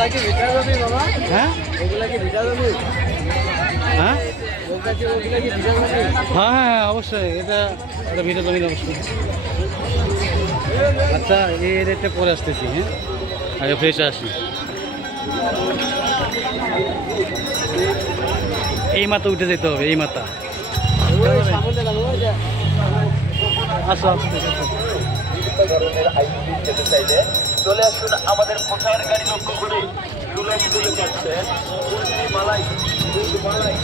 হ্যাঁ? ভিটা হ্যাঁ? ভিটা হ্যাঁ হ্যাঁ হ্যাঁ, অবশ্যই। এটা এটা ভিডিও জমিন অবশ্যই আচ্ছা এই রেটটা পরে আসতেছি হ্যাঁ? আগে ফ্রেশ আসি। এই মাথা উঠে যেতে হবে এই মাথা। আসো ধরনের আইসক্রিম খেতে চাইলে চলে আসুন আমাদের প্রচার গাড়ি লক্ষ্য করে। দুলেন দুলে পাচ্ছেন মালাই মালাই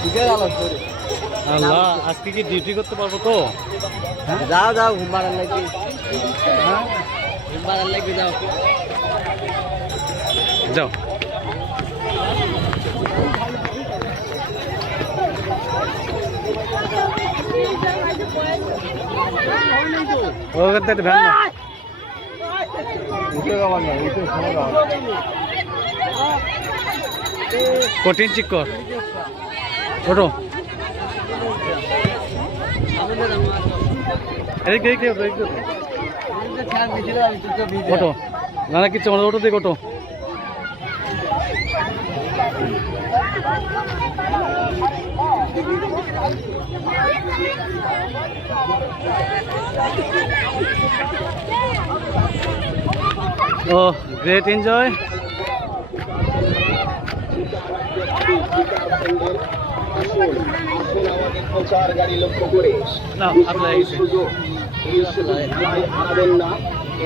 ঠিক আছে আলাপ করে আল্লাহ আজকে কি ডিউটি করতে পারব তো? যাও যাও ঘুম মারার লাগবে হ্যাঁ? ঘুম মারার লাগবে যাও। যাও। ওখান থেকে ভ্যান না উঠে যাবার না উঠে সময় কঠিন চিক কর ওটো এদিকে এদিকে ওঠো, এদিকে ওঠো। ওটো না না কিচ্ছু ওটো দিকে ওটো ও গ্রেট এনজয়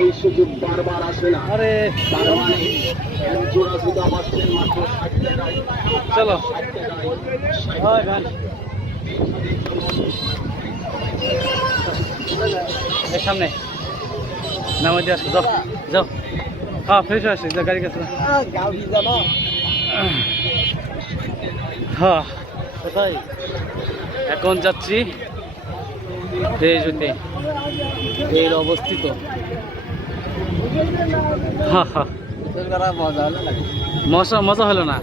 এই সুযোগ বারবার আসে না আরে। জোড়া জুতা পাচ্ছেন মাত্র ষাট টাকায় চলো। হয় এই সামনে। নামে দিয়ে আসো, যাও যাও। হ্যাঁ ফ্রেশ হয়ে যা, গাড়ি না? হ্যাঁ কোথায়? এখন যাচ্ছি দেশতে এর অবস্থিত। হ্যাঁ হ্যাঁ। মজা মজা হলো না?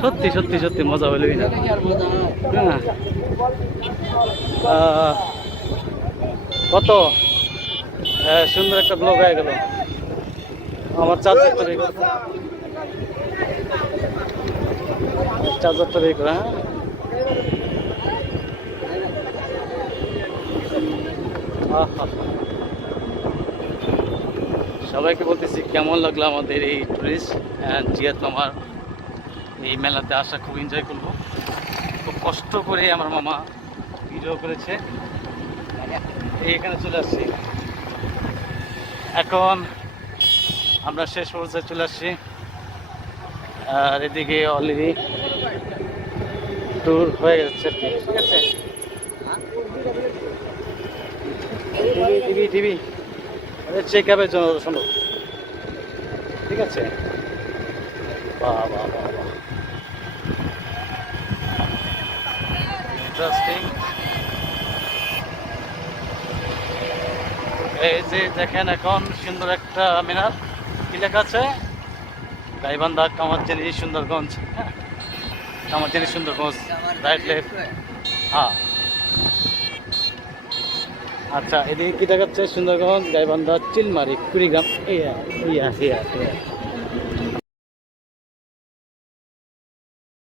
সত্যি সত্যি সত্যি মজা হলোই না। হয়। কত? সুন্দর একটা ব্লগ হয়ে গেল। আমার চার্জারটা বের চার্জারটা বের করো হ্যাঁ। সবাইকে বলতেছি, কেমন লাগল আমাদের এই টুরিস্ট জিয়াত আমার এই মেলাতে আসা? খুব এনজয় করব। খুব কষ্ট করে আমার মামা ভিডিও করেছে। এখানে চলে আসছি। এখন আমরা শেষ পর্যায়ে চলে আসছি। আর এদিকে অলরেডি ট্যুর হয়ে গেছে ঠিক আছে? টিভি টিভি চেক আপের জন্য সম্ভব ঠিক আছে? বাহ বাহ বাহ ইন্টারেস্টিং এই যে দেখেন এখন সুন্দর একটা মিনার। কি লেখা আছে? গাইবান্ধা কামারজানি সুন্দরগঞ্জ হ্যাঁ? কামারজানি সুন্দরগঞ্জ রাইট লেফট হ্যাঁ। আচ্ছা এদিকে কি দেখাচ্ছে? সুন্দরগঞ্জ, গাইবান্ধা, চিলমারি, কুড়িগ্রাম। ইয়া ইয়া ইয়া ইয়া